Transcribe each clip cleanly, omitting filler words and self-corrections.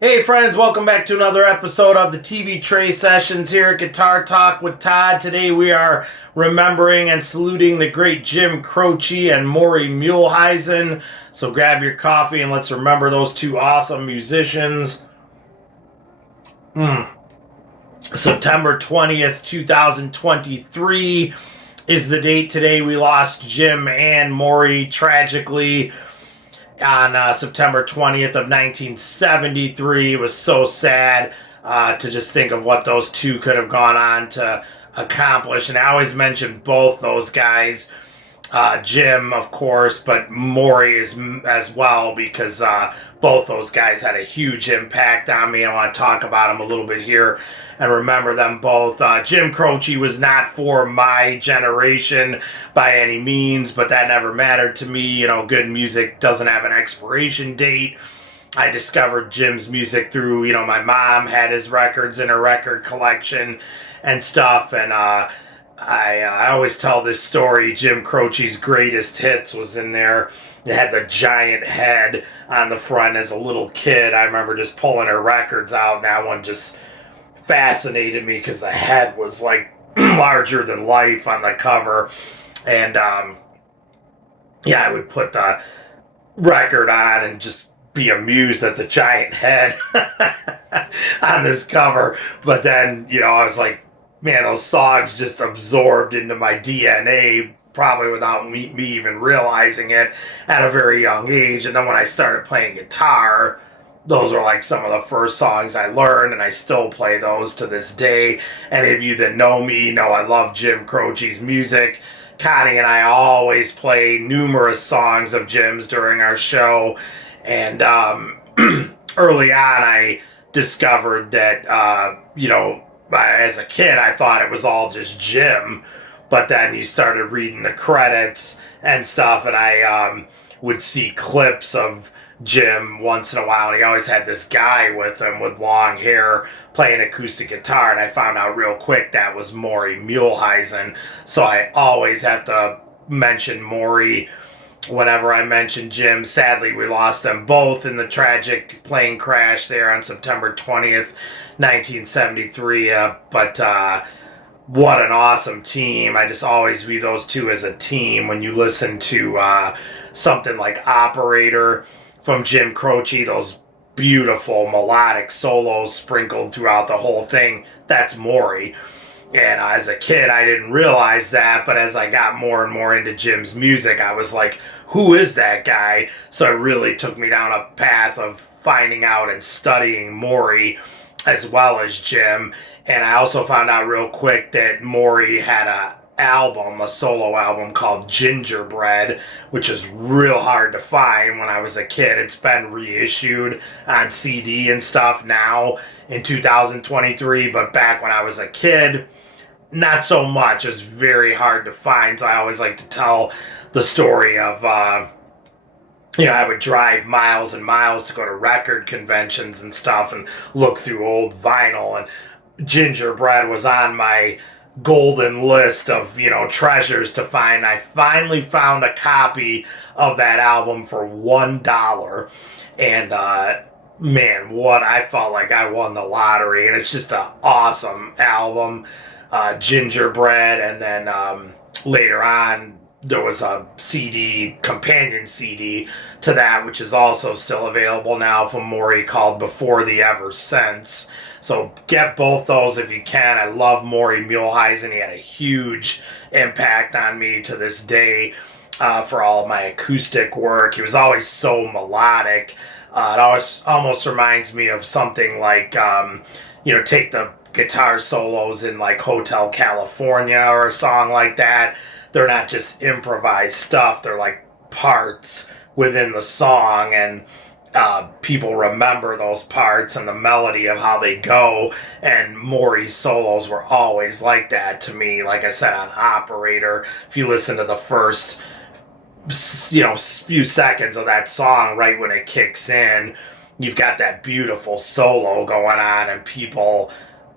Hey friends, welcome back to another episode of the TV Tray Sessions here at Guitar Talk with Todd. Today we are remembering and saluting the great Jim Croce and Maury Muehleisen. So grab your coffee and let's remember those two awesome musicians. September 20th, 2023 is the date today. We lost Jim and Maury tragically on September 20th of 1973. It was so sad to just think of what those two could have gone on to accomplish. And I always mention both those guys. Jim, of course, but Maury is as well because both those guys had a huge impact on me. I want to talk about them a little bit here and remember them both. Jim Croce was not for my generation by any means, but that never mattered to me. You know, good music doesn't have an expiration date. I discovered Jim's music through, my mom had his records in her record collection and stuff, and I always tell this story. Jim Croce's greatest hits was in there. It had the giant head on the front as a little kid. I remember just pulling her records out, and that one just fascinated me because the head was like larger than life on the cover. And I would put the record on and just be amused at the giant head on this cover. But then, I was like, man, those songs just absorbed into my DNA, probably without me even realizing it at a very young age. And then when I started playing guitar, those were like some of the first songs I learned, and I still play those to this day. Any of you that know me know I love Jim Croce's music. Connie and I always play numerous songs of Jim's during our show. And early on, I discovered that, as a kid, I thought it was all just Jim, but then you started reading the credits and stuff, and I would see clips of Jim once in a while, and he always had this guy with him with long hair playing acoustic guitar, and I found out real quick that was Maury Muehleisen, so I always have to mention Maury whenever I mention Jim. Sadly, we lost them both in the tragic plane crash there on September 20th, 1973. But what an awesome team. I just always view those two as a team. When you listen to something like Operator from Jim Croce, those beautiful melodic solos sprinkled throughout the whole thing, that's Maury. And as a kid, I didn't realize that, but as I got more and more into Jim's music, I was like, who is that guy? So it really took me down a path of finding out and studying Maury as well as Jim. And I also found out real quick that Maury had a solo album called Gingerbread, which is real hard to find when I was a kid. It's been reissued on CD and stuff now in 2023, but back when I was a kid, not so much. It was very hard to find, so I always like to tell the story of I would drive miles and miles to go to record conventions and stuff and look through old vinyl, and Gingerbread was on my golden list of treasures to find. I finally found a copy of that album for $1, and man, what I felt like I won the lottery. And it's just an awesome album, Gingerbread. And then later on there was a companion CD to that, which is also still available now from Maury, called Before the Ever Since. So get both those if you can. I love Maury Muehleisen. He had a huge impact on me to this day for all of my acoustic work. He was always so melodic. It always almost reminds me of something like, take the guitar solos in like Hotel California or a song like that. They're not just improvised stuff. They're like parts within the song, and people remember those parts and the melody of how they go. And Maury's solos were always like that to me. Like I said, on Operator, if you listen to the first few seconds of that song, right when it kicks in, you've got that beautiful solo going on, and people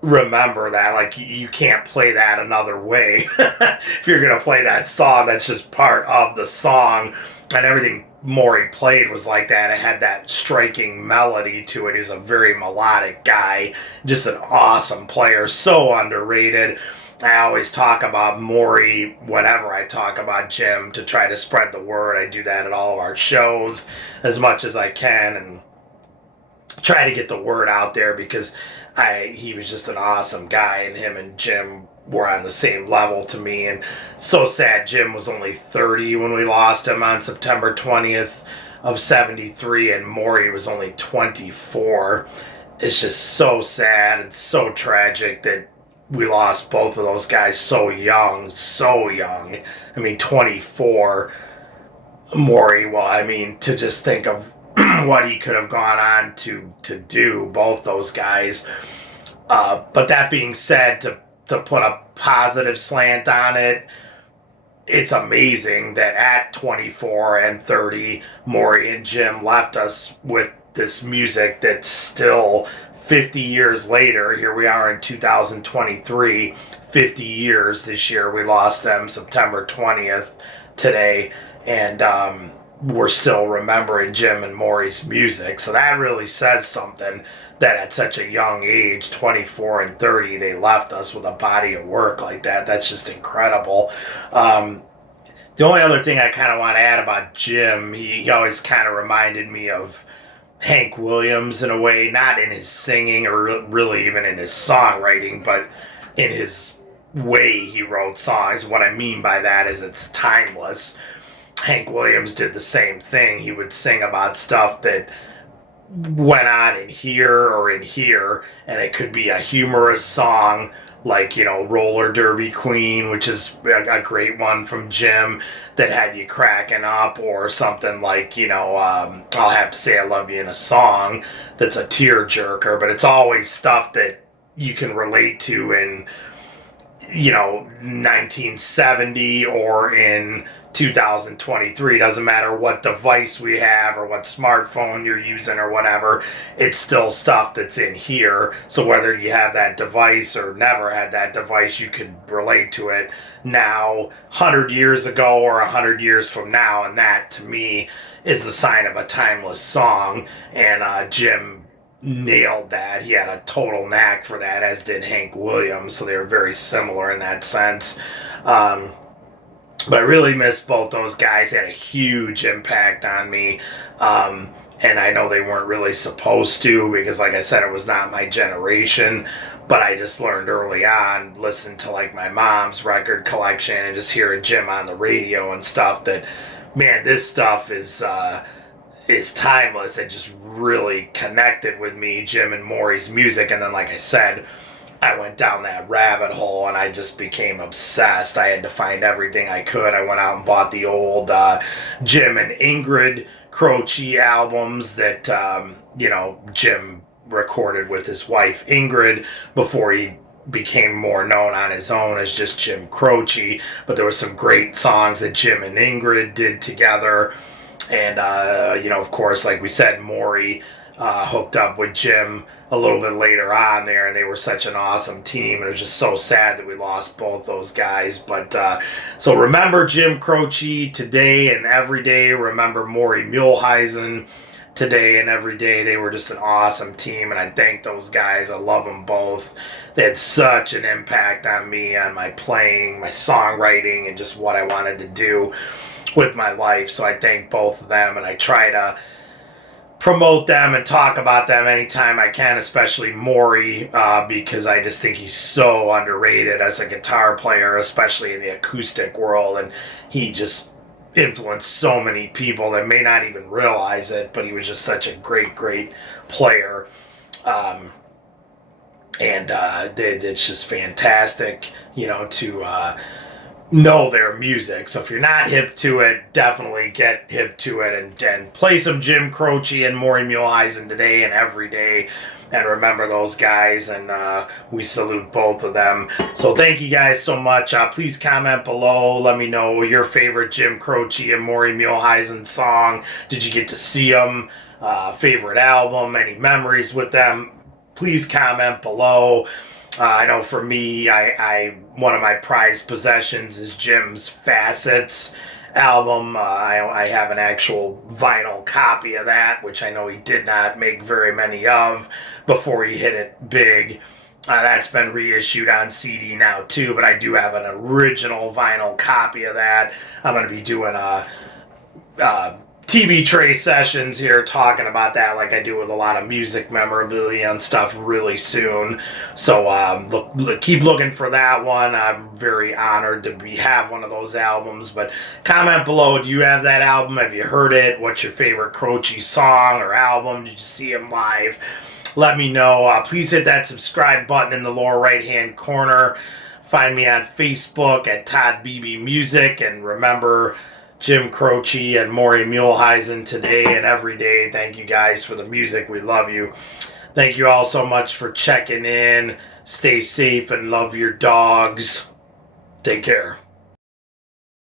remember that. Like, you can't play that another way. If you're gonna play that song, that's just part of the song, and everything Maury played was like that. It had that striking melody to it. He's a very melodic guy, just an awesome player, so underrated. I always talk about Maury whenever I talk about Jim to try to spread the word. I do that at all of our shows as much as I can and try to get the word out there because he was just an awesome guy, and him and Jim were on the same level to me. And so sad Jim was only 30 when we lost him on September 20th of 73, and Maury was only 24. It's just so sad and so tragic that we lost both of those guys so young, so young. I mean, 24. Maury, well, I mean, to just think of what he could have gone on to do, both those guys. But that being said, to put a positive slant on it, it's amazing that at 24 and 30, Maury and Jim left us with this music that's still 50 years later. Here we are in 2023, 50 years this year. We lost them September 20th today, and we're still remembering Jim and Maury's music. So that really says something, that at such a young age, 24 and 30, they left us with a body of work like that. That's just incredible. The only other thing I kind of want to add about Jim, he always kind of reminded me of Hank Williams in a way, not in his singing or really even in his songwriting, but in his way he wrote songs. What I mean by that is it's timeless. Hank Williams did the same thing. He would sing about stuff that went on in here or in here, and it could be a humorous song like, you know, Roller Derby Queen, which is a great one from Jim that had you cracking up, or something like, you know, I'll Have to Say I Love You in a Song that's a tearjerker, but it's always stuff that you can relate to in, you know, 1970 or in 2023. Doesn't matter what device we have or what smartphone you're using or whatever, it's still stuff that's in here. So whether you have that device or never had that device, you could relate to it now, 100 years ago or 100 years from now, and that to me is the sign of a timeless song. And Jim nailed that. He had a total knack for that, as did Hank Williams, so they were very similar in that sense. But I really miss both those guys. They had a huge impact on me. And I know they weren't really supposed to, because like I said, it was not my generation, but I just learned early on, listening to like my mom's record collection and just hearing Jim on the radio and stuff, that, man, this stuff is timeless. It just really connected with me, Jim and Maury's music. And then, like I said, I went down that rabbit hole and I just became obsessed. I had to find everything I could. I went out and bought the old Jim and Ingridcroce albums that, you know, Jim recorded with his wife Ingrid before he became more known on his own as just Jim Croce. But there were some great songs that Jim and Ingrid did together. And, you know, of course, like we said, Maury hooked up with Jim a little bit later on there, and they were such an awesome team. And it was just so sad that we lost both those guys. But so remember Jim Croce today and every day. Remember Maury Muehleisen today and every day. They were just an awesome team, and I thank those guys. I love them both. They had such an impact on me, on my playing, my songwriting, and just what I wanted to do with my life. So I thank both of them, and I try to promote them and talk about them anytime I can, especially Maury, because I just think he's so underrated as a guitar player, especially in the acoustic world. And he just influenced so many people that may not even realize it, but he was just such a great player. And it's just fantastic, you know, to know their music. So if you're not hip to it, definitely get hip to it and play some Jim Croce and Maury Muehleisen today and every day, and remember those guys. And we salute both of them. So thank you guys so much. Please comment below. Let me know your favorite Jim Croce and Maury Muehleisen song. Did you get to see them? Favorite album? Any memories with them? Please comment below. I know for me, I one of my prized possessions is Jim's Facets album. I have an actual vinyl copy of that, which I know he did not make very many of before he hit it big. That's been reissued on CD now too, but I do have an original vinyl copy of that. I'm going to be doing a TV tray sessions here talking about that like I do with a lot of music memorabilia and stuff really soon. So keep looking for that one. I'm very honored to have one of those albums. But comment below, do you have that album? Have you heard it? What's your favorite Croce song or album? Did you see him live? Let me know. Please hit that subscribe button in the lower right hand corner. Find me on Facebook at toddbeebemusic, and remember, Jim Croce and Maury Muehleisen today and every day. Thank you guys for the music. We love you. Thank you all so much for checking in. Stay safe and love your dogs. Take care.